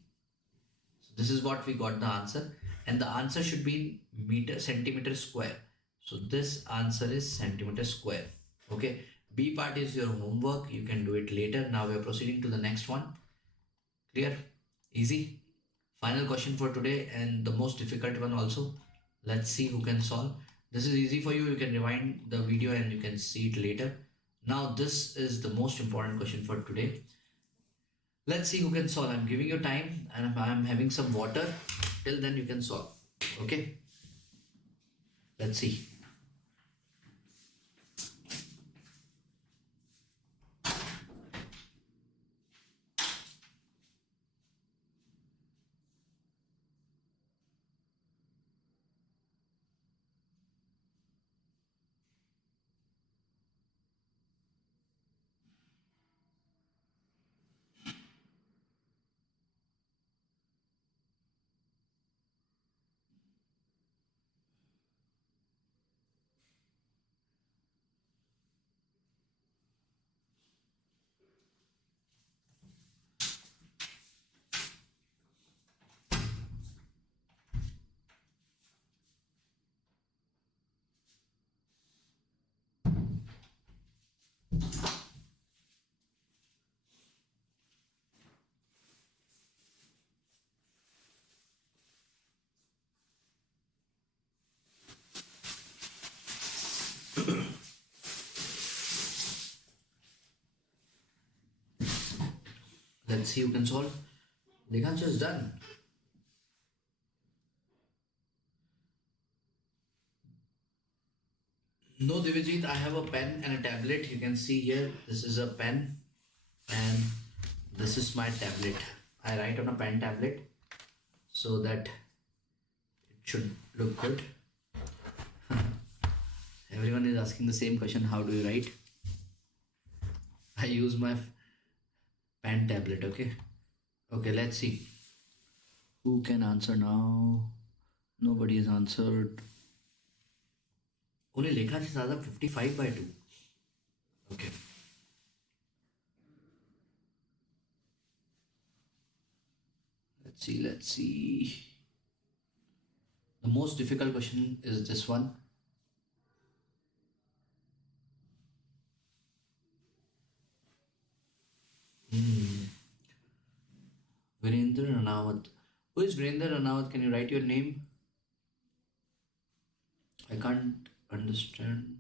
So this is what we got the answer, and the answer should be in centimeter square. So this answer is centimeter square. Okay. B part is your homework. You can do it later. Now we are proceeding to the next one. Clear? Easy? Final question for today and the most difficult one also. Let's see who can solve. This is easy for you. You can rewind the video and you can see it later. Now this is the most important question for today. Let's see who can solve. I'm giving you time and I'm having some water. Till then you can solve. Okay. Let's see. Let's see who can solve. Dekhansh is done. No, Divijit, I have a pen and a tablet. You can see here, this is a pen and this is my tablet. I write on a pen tablet so that it should look good. Everyone is asking the same question, how do you write? I use my pen tablet, okay? Okay, let's see. Who can answer now? Nobody has answered. Only Lekha is answered 55 by 2. Okay. Let's see. The most difficult question is this one. Virendra Ranawat. Who is Virendra Ranawat? Can you write your name? I can't understand.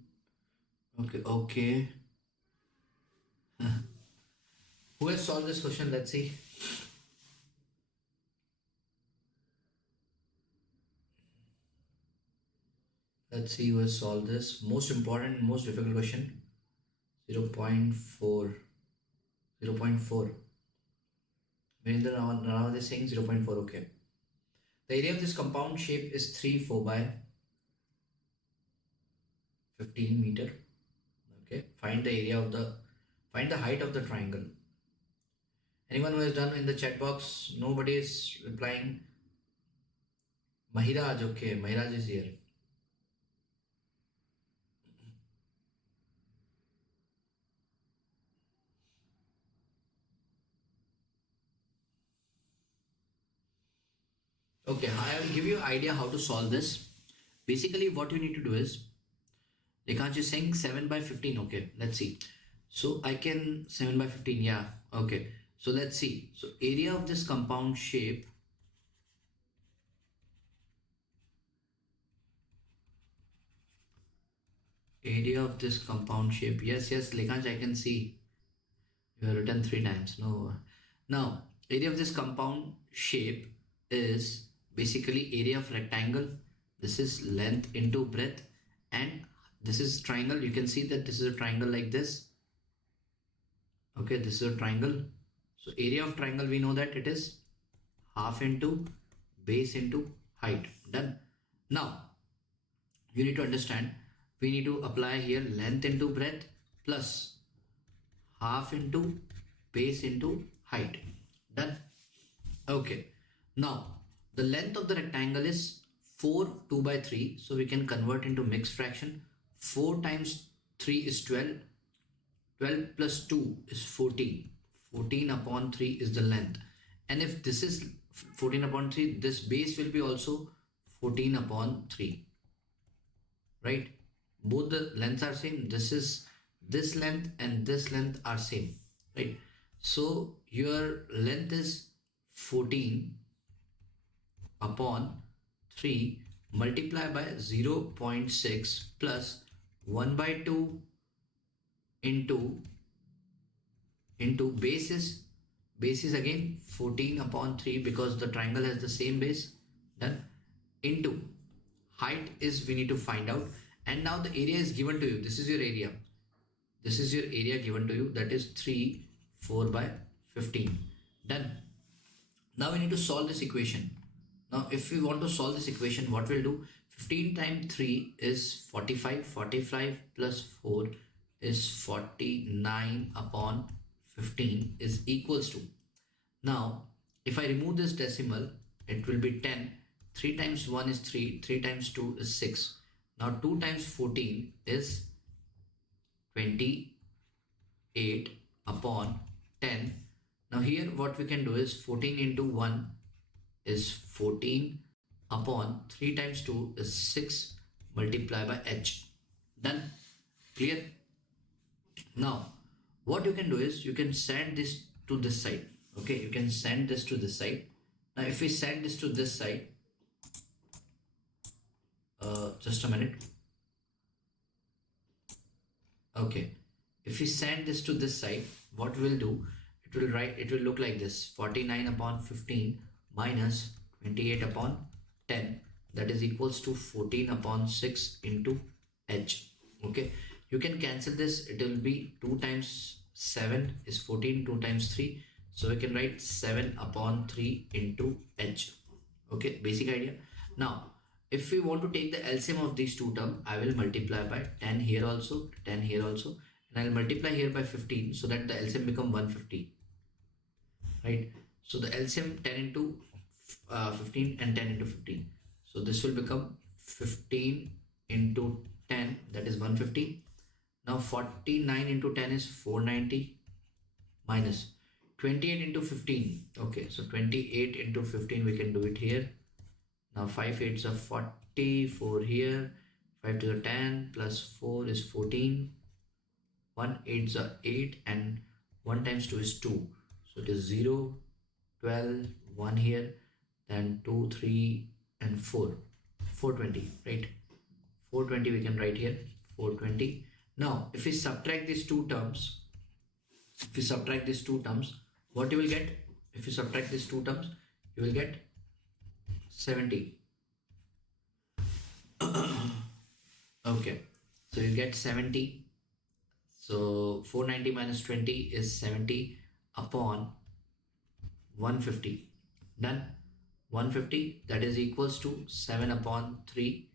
Okay. Who has solved this question? Let's see. Let's see who has solved this. Most important, most difficult question. 0.4. 0.4. Virendra Ranawat is saying 0.4. Okay. The area of this compound shape is 3 4 by 15 meter. Okay. Find the height of the triangle. Anyone who has done in the chat box? Nobody is replying. Mahiraj, okay. Mahiraj is here. Okay, I will give you an idea how to solve this. Basically, what you need to do is, Lekhansh is saying 7 by 15. Okay, let's see. So I can 7 by 15. Yeah, okay. So let's see. So area of this compound shape Yes, Lekhansh, I can see. You have written 3 times. No. Now, area of this compound shape is basically area of rectangle. This is length into breadth, and this is triangle. You can see that this is a triangle like this. Okay, this is a triangle. So area of triangle, we know that it is half into base into height. Done. Now, you need to understand, we need to apply here length into breadth plus half into base into height. Done. Okay. Now, the length of the rectangle is 4 2 by 3, so we can convert into mixed fraction. 4 times 3 is 12. 12 plus 2 is 14. 14 upon 3 is the length. And if this is 14 upon 3, this base will be also 14 upon 3. Right? Both the lengths are same. This length and this length are same. Right? So your length is 14 upon 3 multiplied by 0.6 plus 1 by 2 into base is again 14 upon 3 because the triangle has the same base, done, into height is we need to find out. And now the area is given to you. This is your area. This is your area given to you, that is 3 4 by 15. Done. Now we need to solve this equation. Now if we want to solve this equation, what we'll do, 15 times 3 is 45. 45 plus 4 is 49 upon 15 is equals to, now if I remove this decimal, it will be 10. 3 times 1 is 3. 3 times 2 is 6. Now 2 times 14 is 28 upon 10. Now here what we can do is 14 into 1 is 14 upon 3 times 2 is 6 multiplied by h. Done. Clear? Now what you can do is you can send this to this side. Okay, you can send this to this side. Now if we send this to this side, just a minute. Okay, if we send this to this side, what we'll do, it will look like this: 49 upon 15 minus 28 upon 10, that is equals to 14 upon 6 into h. Okay, you can cancel this. It will be 2 times 7 is 14, 2 times 3, so we can write 7 upon 3 into h. Okay, basic idea. Now if we want to take the LCM of these two terms, I will multiply by 10 here also, 10 here also, and I will multiply here by 15 so that the LCM become 150. Right? So the LCM 10 into 15 and 10 into 15. So this will become 15 into 10, that is 150. Now 49 into 10 is 490 minus 28 into 15. Okay, so 28 into 15 we can do it here. Now 5 8s are 40, 4 here, 5 to the 10 plus 4 is 14, 1 8s are 8 and 1 times 2 is 2. So it is 0, 12, 1 here, then 2, 3 and 4, 420, right? 420 we can write here, 420. Now if we subtract these two terms, what you will get? If you subtract these two terms, you will get 70. Okay, so you get 70. So 490 minus 20 is 70 upon 150. Done. 150, that is equals to 7 upon 3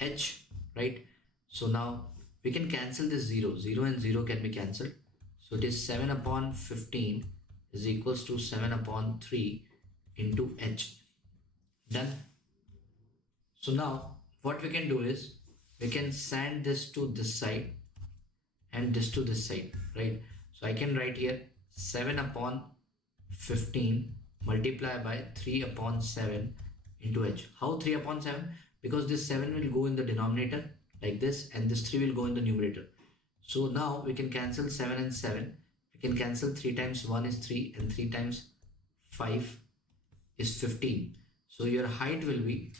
h, right? So now we can cancel this 0 and 0 can be cancelled. So it is 7 upon 15 is equals to 7 upon 3 into h. Done. So now what we can do is we can send this to this side and this to this side, right? So I can write here 7 upon 15 multiplied by 3 upon 7 into h. How 3 upon 7? Because this 7 will go in the denominator like this and this 3 will go in the numerator. So now we can cancel 7 and 7. We can cancel 3 times 1 is 3 and 3 times 5 is 15. So your height will be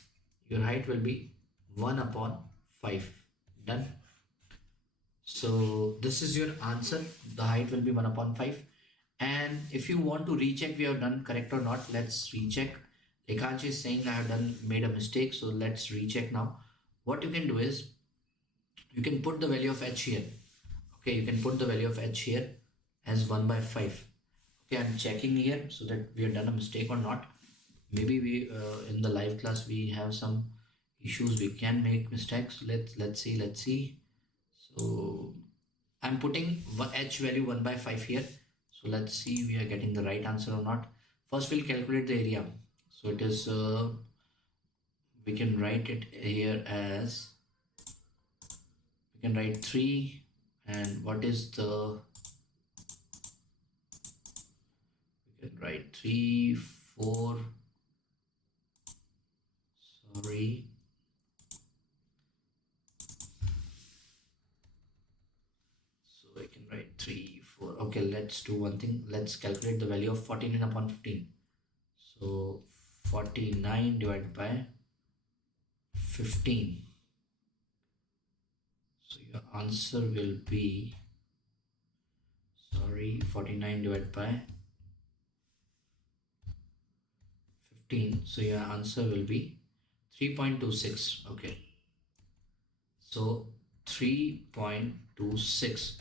1 upon 5. Done. So this is your answer. The height will be 1 upon 5. And if you want to recheck we have done correct or not, let's recheck. Lekhanshi is saying I have made a mistake. So let's recheck now. What you can do is you can put the value of h here. Okay, you can put the value of h here as 1 by 5. Okay, I'm checking here so that we have done a mistake or not. Maybe we in the live class we have some issues, we can make mistakes. Let's see. So I'm putting h value 1 by 5 here. So let's see we are getting the right answer or not. First we'll calculate the area. So it is we can write it here as, we can write 3, and what is the, we can write 3 4, sorry, so I can write 3 4. Okay, let's do one thing. Let's calculate the value of 49 upon 15. So 49 divided by 15. So your answer will be, sorry, 49 divided by 15. So your answer will be 3.26. Okay. So 3.26.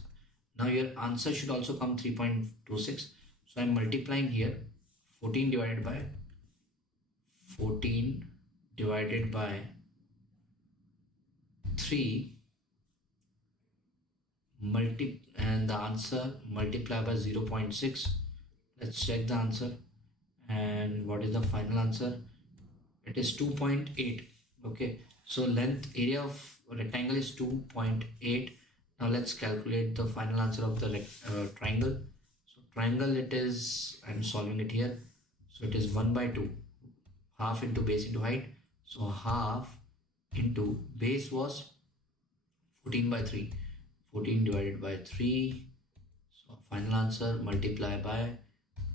Now your answer should also come 3.26. So I'm multiplying here 14 divided by 14 divided by 3 and the answer multiply by 0.6. Let's check the answer. And what is the final answer? It is 2.8. Okay, so length area of rectangle is 2.8. Now let's calculate the final answer of the triangle. So triangle, it is, I'm solving it here, so it is 1 by 2, half into base into height. So half into base was 14 by 3, 14 divided by 3. So final answer multiply by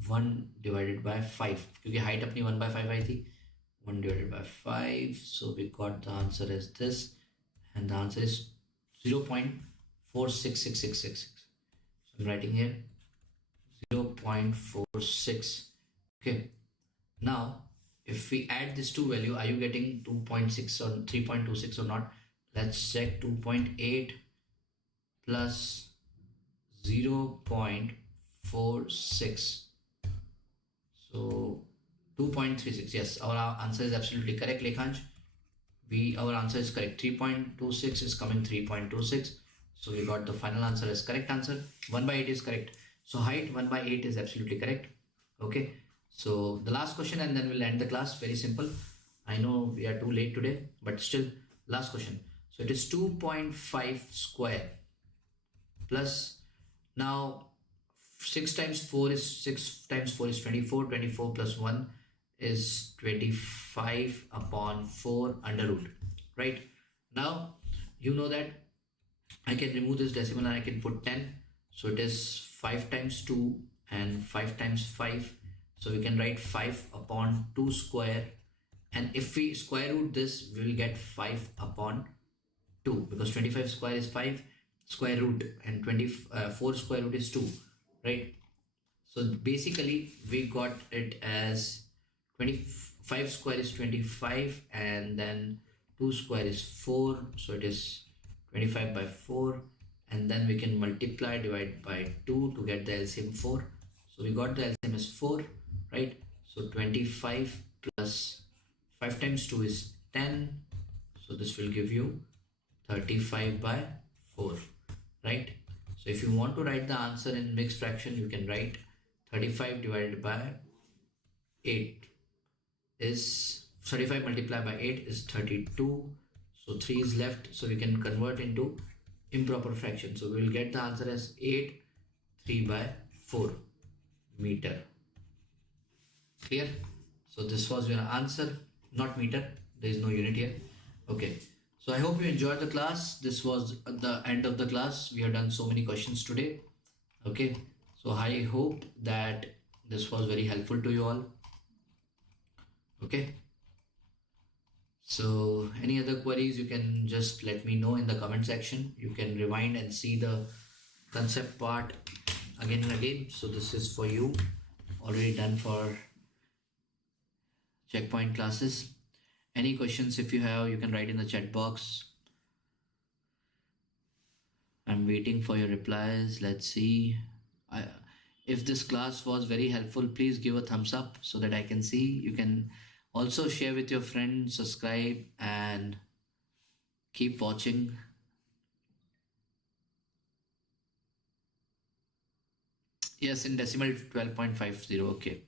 1 divided by 5, क्योंकि height अपनी 1 by 5 आई थी, 1 divided by 5. So we got the answer as this, and the answer is 0.466666. So I'm writing here 0.46. Okay, now if we add this two value, are you getting 2.6 or 3.26 or not? Let's check. 2.8 plus 0.46, so 2.36. Yes, our answer is absolutely correct, Lekhansh. Our answer is correct. 3.26 is coming 3.26. So we got the final answer as correct answer. 1 by 8 is correct. So height 1 by 8 is absolutely correct. Okay, so the last question and then we'll end the class. Very simple. I know we are too late today, but still, last question. So it is 2.5 square plus, now 6 times 4 is 24. 24 plus 1 is 25 upon 4 under root. Right, now you know that I can remove this decimal and I can put 10. So it is 5 times 2 and 5 times 5. So we can write 5 upon 2 square, and if we square root this, we will get 5 upon 2, because 25 square is 5 square root and 24 square root is 2, right? So basically we got it as 25 square is 25, and then 2 square is 4, so it is 25 by 4, and then we can multiply, divide by 2 to get the LCM 4. So we got the LCM is 4, right? So 25 plus 5 times 2 is 10, so this will give you 35 by 4, right? So if you want to write the answer in mixed fraction, you can write 35 divided by 8 is 35 multiplied by 8 is 32. So 3 is left, so we can convert into improper fraction. So we will get the answer as 8 3 by 4 meter. Clear? So this was your answer, not meter. There is no unit here. Okay. So I hope you enjoyed the class. This was the end of the class. We have done so many questions today. Okay. So I hope that this was very helpful to you all. Okay. So any other queries, you can just let me know in the comment section. You can rewind and see the concept part again and again. So this is for you, already done for checkpoint classes. Any questions if you have, you can write in the chat box. I'm waiting for your replies. Let's see. If this class was very helpful, please give a thumbs up so that I can see. You can also share with your friends, subscribe, and keep watching. Yes, in decimal 12.50. Okay.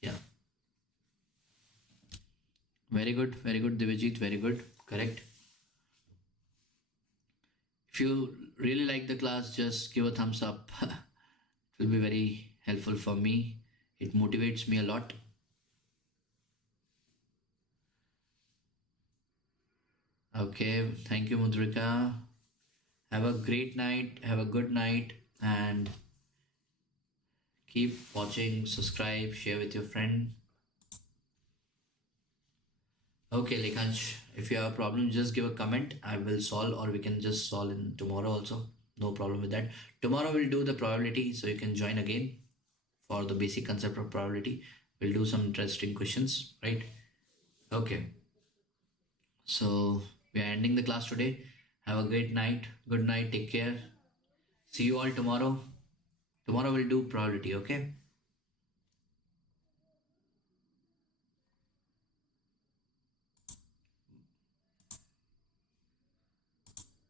Yeah. Very good, Divijit. Very good. Correct. If you really like the class, just give a thumbs up. It will be very helpful for me. It motivates me a lot. Okay, thank you, Mudrika. Have a great night. Have a good night. And keep watching, subscribe, share with your friend. Okay, Lekansh, if you have a problem, just give a comment. I will solve, or we can just solve in tomorrow also. No problem with that. Tomorrow we'll do the probability, so you can join again for the basic concept of probability. We'll do some interesting questions, right? Okay. So we are ending the class today. Have a great night. Good night. Take care. See you all tomorrow. Tomorrow we'll do probability, okay?